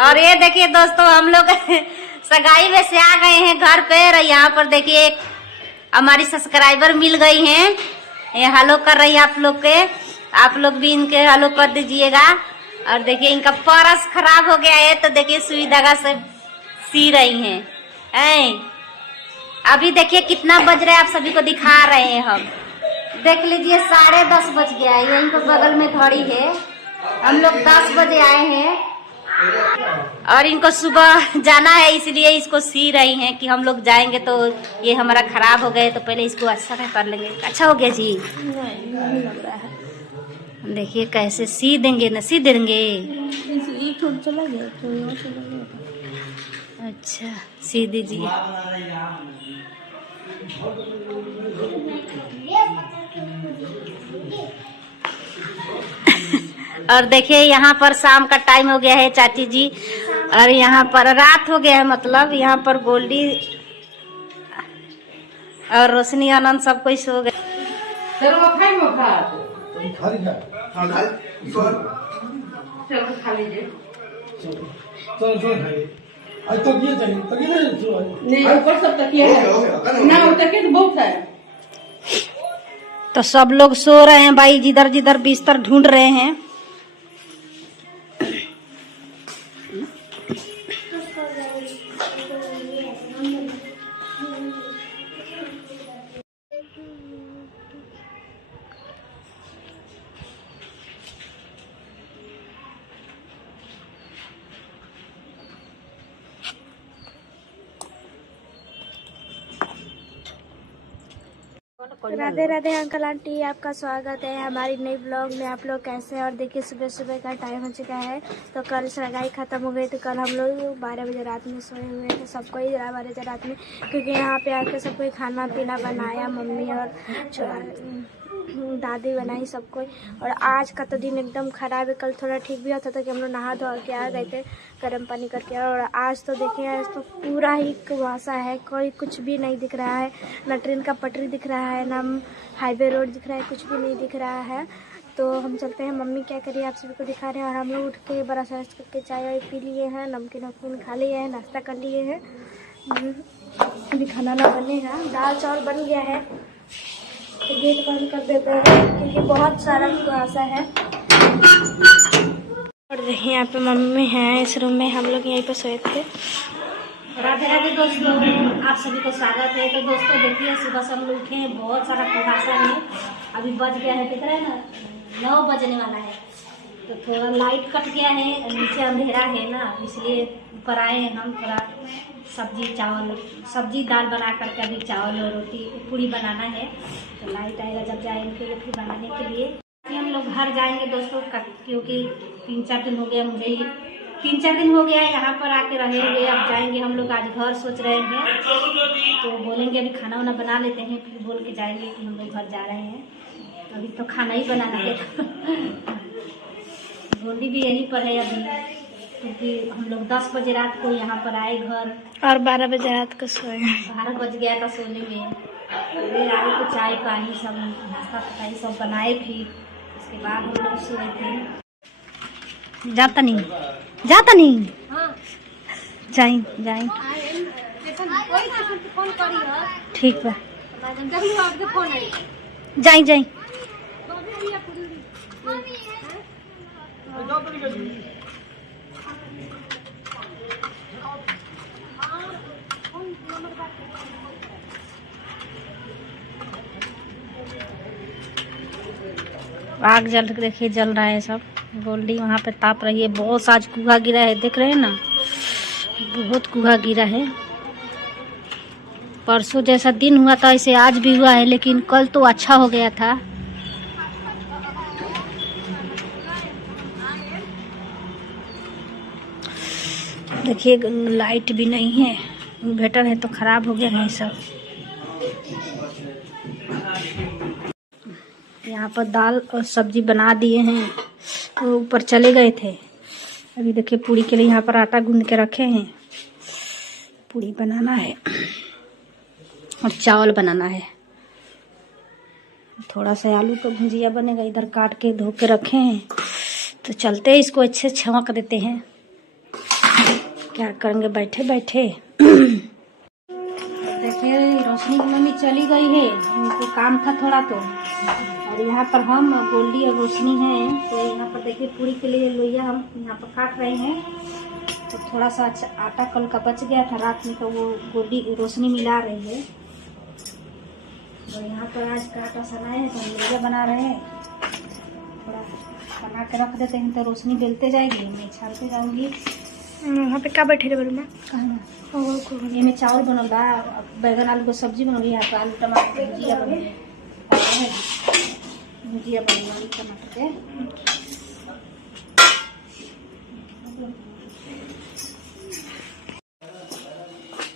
और ये देखिए दोस्तों, हम लोग सगाई में से आ गए हैं घर पे। और यहाँ पर देखिए हमारी सब्सक्राइबर मिल गई हैं, ये हेलो कर रही है आप लोग के। आप लोग भी इनके हेलो कर दीजिएगा। और देखिए इनका पर्स खराब हो गया है, तो देखिए सुई धागा से सी रही हैं। अभी देखिए कितना बज रहा है, आप सभी को दिखा रहे हैं हम। देख लीजिए 10:30 बज गया है। यहीं पर बगल में घड़ी है। हम लोग 10 बजे आए हैं और इनको सुबह जाना है, इसलिए इसको सी रही हैं कि हम लोग जाएंगे तो ये हमारा खराब हो गए तो पहले इसको अच्छा से कर लेंगे। अच्छा हो गया जी? नहीं लग रहा है। देखिए कैसे सी देंगे, न सी देंगे। चला गया तो अच्छा सी दीजिए। और देखिए यहाँ पर शाम का टाइम हो गया है चाची जी, और यहाँ पर रात हो गया है, मतलब यहाँ पर गोल्डी और रोशनी आनंद सब कोई सो गए। तो सब लोग सो रहे हैं भाई, जिधर जिधर बिस्तर ढूंढ रहे हैं। राधे राधे अंकल आंटी, आपका स्वागत है हमारी नई ब्लॉग में। आप लोग कैसे हैं? और देखिए सुबह सुबह का टाइम हो चुका है। तो कल सगाई खत्म हो गई, तो कल हम लोग 12 बजे रात में सोए हुए थे, सबको ही 12 बजे रात में, क्योंकि यहाँ पे आके सबको खाना पीना बनाया, मम्मी और दादी बनाई सबको। और आज का तो दिन एकदम खराब है। कल थोड़ा ठीक भी होता था कि हम लोग नहा धो के आ गए थे गर्म पानी करके। और आज तो देखिए, आज तो पूरा ही कुहासा है, कोई कुछ भी नहीं दिख रहा है, ना ट्रेन का पटरी दिख रहा है, ना हाईवे रोड दिख रहा है, कुछ भी नहीं दिख रहा है। तो हम चलते हैं, मम्मी क्या करिए आप सभी को दिखा रहे हैं। और हम लोग उठ के बड़ा सा करके चाय वाय पी लिए हैं, नमकीन वमकीन खा लिए हैं, नाश्ता कर लिए हैं। अभी खाना ना बनेगा, दाल चावल बन गया है। तो गेट बंद कर देते हैं क्योंकि बहुत सारा कुहासा है। और देखिए यहाँ पे मम्मी हैं इस रूम में, हम लोग यहीं पे सोए थे। राधे राधे दोस्तों, आप सभी को स्वागत है। तो दोस्तों देखिए सुबह से हम लोग उठे हैं, बहुत सारा कुहासा है। अभी बज गया है, दिख रहा है ना, 9 बजने वाला है। तो थोड़ा लाइट कट गया है, नीचे अंधेरा है ना, इसलिए ऊपर आए हैं हम। थोड़ा सब्जी दाल बना करके अभी चावल और रोटी पूरी बनाना है। तो लाइट आएगा जब जाएंगे फिर बनाने के लिए। हम लोग घर जाएंगे दोस्तों, क्योंकि 3-4 दिन हो गया, मुझे ही 3-4 दिन हो गया है यहाँ पर आके रहे हुए। अब जाएंगे हम लोग, आज घर सोच रहे हैं। तो बोलेंगे अभी खाना वाना बना लेते हैं, फिर बोल के जाएंगे कि हम लोग घर जा रहे हैं। तो अभी तो खाना ही बनाना है। गोल्डी भी यहीं पर है अभी, क्योंकि हम लोग 10 बजे रात को यहाँ पर आए घर, और 12 बजे रात को सोए। 12 बज गया था सोने में। फिर आगे को चाय पानी सब नाश्ता पकाई सब बनाए, फिर उसके बाद हम लोग सोए थे। जाता नहीं हाँ। जाए ठीक बा, जाए आग जल देखिए, जल रहा है सब। गोल्डी वहाँ पे ताप रही है। बहुत आज कुहा गिरा है, देख रहे हैं ना, बहुत कुहा गिरा है। परसों जैसा दिन हुआ था ऐसे आज भी हुआ है, लेकिन कल तो अच्छा हो गया था। देखिए लाइट भी नहीं है, इन्वर्टर है तो खराब हो गया है सब। यहाँ पर दाल और सब्जी बना दिए हैं, तो ऊपर चले गए थे। अभी देखिए पूड़ी के लिए यहाँ पर आटा गूंद के रखे हैं, पूड़ी बनाना है और चावल बनाना है। थोड़ा सा आलू का भुजिया बनेगा, इधर काट के धो के रखे हैं। तो चलते हैं, इसको अच्छे छौंक देते हैं। क्या करेंगे बैठे बैठे। देखिए रोशनी की मम्मी चली गई है, उनको काम था थोड़ा तो। और यहाँ पर हम गोल्डी और रोशनी हैं, तो यहाँ पर देखिए पूरी के लिए लोइया हम यहाँ पर काट रहे हैं। तो थोड़ा सा अच्छा आटा कल का बच गया था रात में, तो वो गोल्डी रोशनी मिला रही है। तो यहाँ पर आज का आटा सनाए हैं, तो हम लोइया बना रहे हैं। थोड़ा बना के रख देते हैं, तो रोशनी बेलते जाएगी, मैं छानते जाऊँगी। वहाँ पे क्या बैठे रहे मैं कहाँ ये में चावल बनल बा, बैगन आलू को सब्जी बनल, यहाँ पे आलू टमाटर के भुजिया बनल, भुजिया बनल आलू टमाटर के।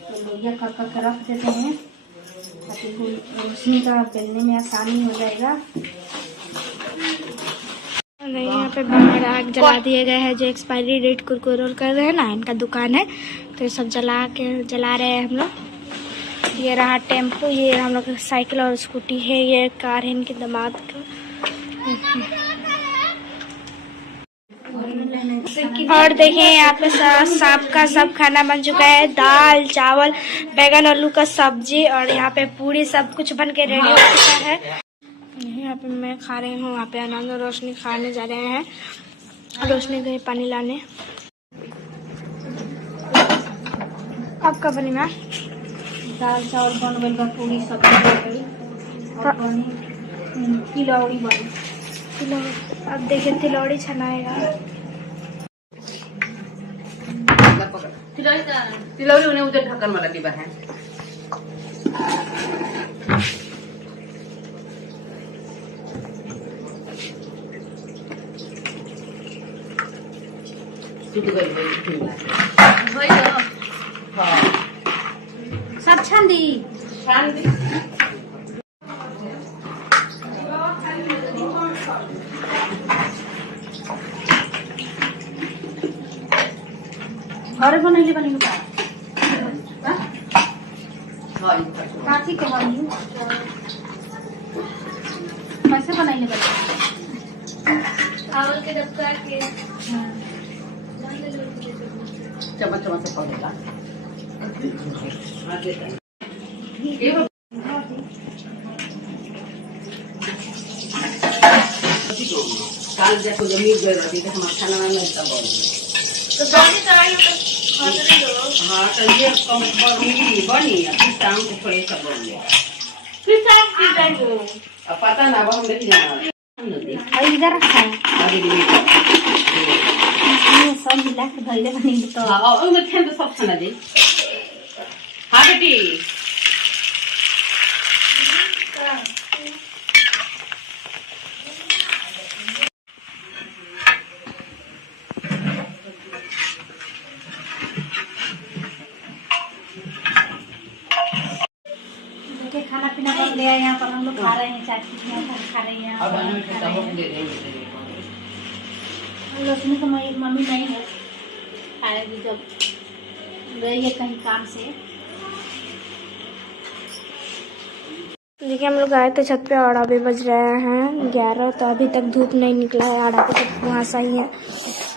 तो लोइया कर रख देते हैं ताकि रोशनी का बेलने में आसानी हो जाएगा। नहीं, यहाँ पे बाहर आग जला दिए गए हैं। जो एक्सपायरी डेट कुरकुरे कर रहे हैं ना, इनका दुकान है, तो ये सब जला रहे हैं हम लोग। ये रहा टेम्पो, ये हम लोग साइकिल और स्कूटी है, ये कार है इनके दामाद का। और देखिए यहाँ पे सांप का सब खाना बन चुका है, दाल चावल बैगन आलू का सब्जी, और यहाँ पे पूरी सब कुछ बन के रेडी हो चुका है। यहाँ पे मैं खा रही हूँ, वहाँ पे आनंद और रोशनी खाने जा रहे हैं। रोशनी गई पानी लाने। अब कब बनी मैम? दाल चावल बन गई बा, पूरी सब्जी बन गई और तिलौड़ी बनी। अब देखिए तिलौड़ी छनाएगा। तिलौरी उन्हें उधर ढक्कन वाला डिब्बा है। सब छान दी। घर बनैले बनी काची के बनी कैसे बनैले बनी? चावल के डब्बा के चम्मच से पड़ेगा। काल जैसे जमीन गए रहती है, हमारा खाना नहीं मिलता बोल। तो बनी कराई हाँ तो ये कम बनी फिर शाम को थोड़े सा बन गया। अब पता ना हम लेके जाना इधर रखा है सब मिला के धैले बनी। तो हाँ उसमें थे तो सब खाना दे। हाँ बेटी खाना पीना कर लिया, यहाँ पर हम लोग खा रहे हैं, चाची के यहाँ खा रहे हैं। रोशनी को मम्मी नहीं है, खाएगी जब गई है कहीं काम से। देखिए हम लोग आए थे छत पे और अभी बज रहे हैं 11, तो अभी तक धूप नहीं निकला है। आड़ा पे तक कुहासा ही है।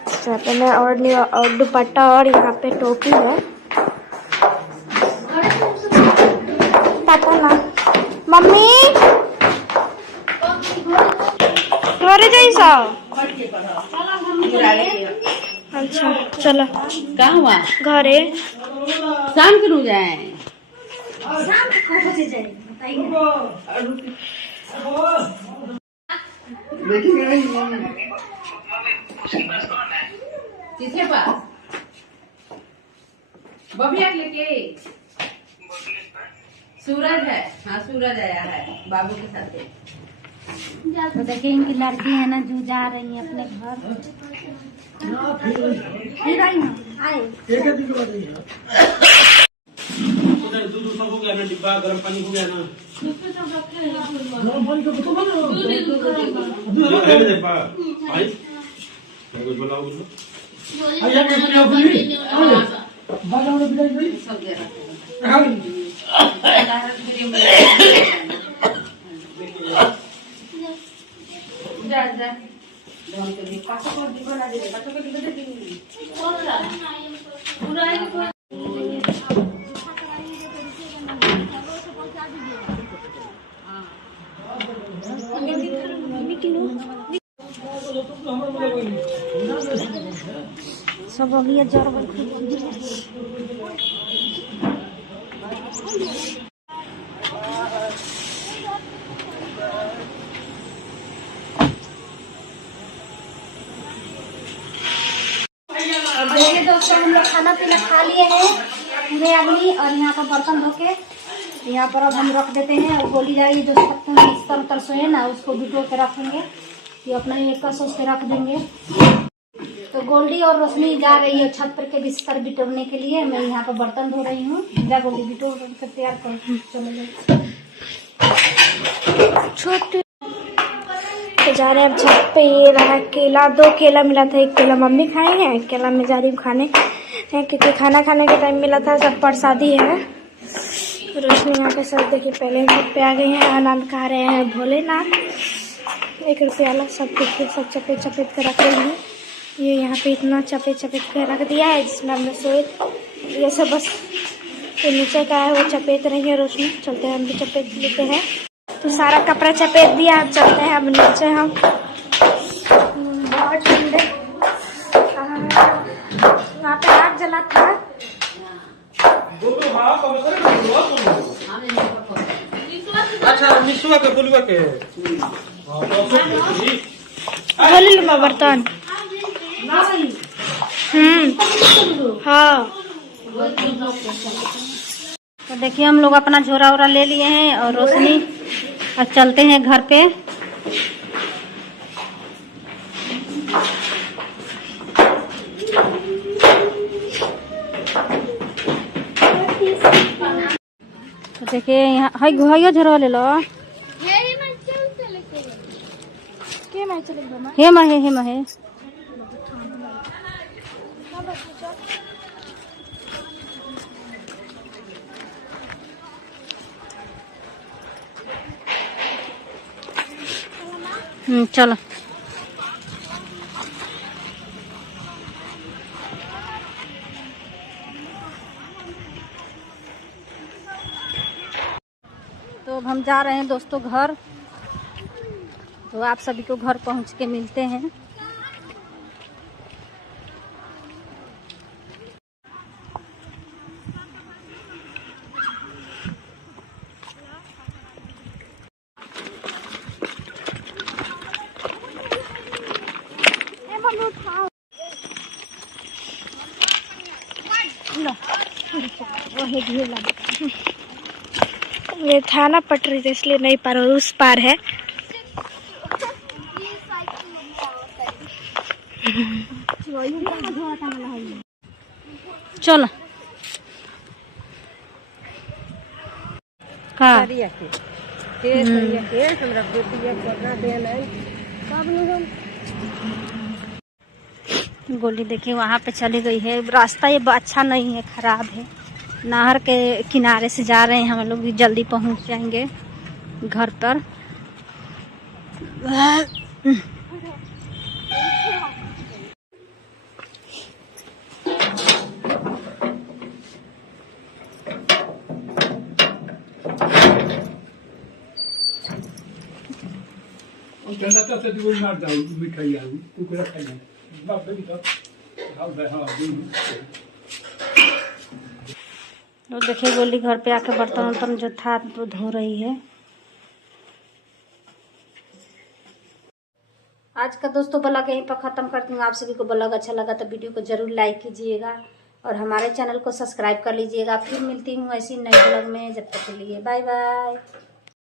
छत पे में और दुपट्टा और यहाँ पे टोपी है। पता ना मम्मी घरे जैसा। अच्छा चलो कहाँ हुआ घरे शाम को जाए। शाम को बजे जाए बताइए। किसके पास? बबिया लेके सूरज है। हाँ सूरज आया है बाबू के साथ। तो देखिए इनकी लड़की है ना जो जा रही है अपने घर। फिर आई ना आए दूध सब हो गया ना, डिब्बा गर्म पानी हो गया ना। दूध है डिब्बा भाई कुछ बोला कुछ आया के बोलिया बोली बाला वाला बिलाई भाई सब दे जा जा दोन के लिए पास को डिब्बा ला दे, पास को डिब्बा दे दी पूरा सब हो गया जर अब देखिए दोस्तों, हम लोग खाना पीना खा लिए हैं पूरे आदमी, और यहाँ पर बर्तन धो के यहाँ पर अब हम रख देते हैं। और गोली जाएगी जो बिस्तर उतर सोए ना, उसको बिटो के रखेंगे, ये अपना एक का सोच के रख देंगे। तो गोल्डी और रोशनी जा रही है छत पर के बिस्तर बिटोरने के लिए। मैं यहाँ पर बर्तन धो रही हूँ। जा गोल्डी बिटो कर तैयार कर चले छोटे तो जा रहे हैं अब छत पे। ये रहा केला, 2 केला मिला था, 1 केला मम्मी खाई है, 1 केला मैं जा रही हूँ खाने, क्योंकि खाना खाने के टाइम मिला था। सब प्रसादी है। रोशनी यहाँ पे सब देखिए पहले ही छत पे आ गई हैं। आनंद खा रहे हैं भोलेनाथ, 1 रुपया वाला। सब देखिए सब चपेट चपेट कर रख रही है। ये यहाँ पे इतना चपेट चपेट कर रख दिया है जिसमें हमने सोए। ये सब बस ये नीचे का है वो चपेट रही है रोशनी। चलते हैं, हम भी चपेट लेते हैं। तो सारा कपड़ा चपेट दिया, अब चलते हैं अब नीचे। हम बहुत ठंडे, वहाँ पे आग जला था। अच्छा मिसुआ के बोलवा के बोले लूँ बर्तन। हाँ तो देखिए हम लोग अपना झोरा वोरा ले लिए हैं और रोशनी और चलते हैं घर पे। तो देखिए यहाँ हाई झोरा ले लो। हे महे चलो। तो अब हम जा रहे हैं दोस्तों घर। तो आप सभी को घर पहुंच के मिलते हैं। ये था ना पटरी थी इसलिए नहीं पार, उस पार है। चलो का गोली देखिए वहाँ पे चली गई है। रास्ता ये अच्छा नहीं है, खराब है। नहर के किनारे से जा रहे हैं हम लोग, जल्दी पहुँच जाएंगे घर पर। मिठाई तो देखिए गोली घर पे आके बर्तन वर्तन जो था तो धो रही है। आज का दोस्तों ब्लॉग यहीं पर ख़त्म करती हूँ। आप सभी को ब्लॉग अच्छा लगा तो वीडियो को जरूर लाइक कीजिएगा और हमारे चैनल को सब्सक्राइब कर लीजिएगा। फिर मिलती हूँ ऐसी नई ब्लॉग में। जब तक के लिए बाय बाय।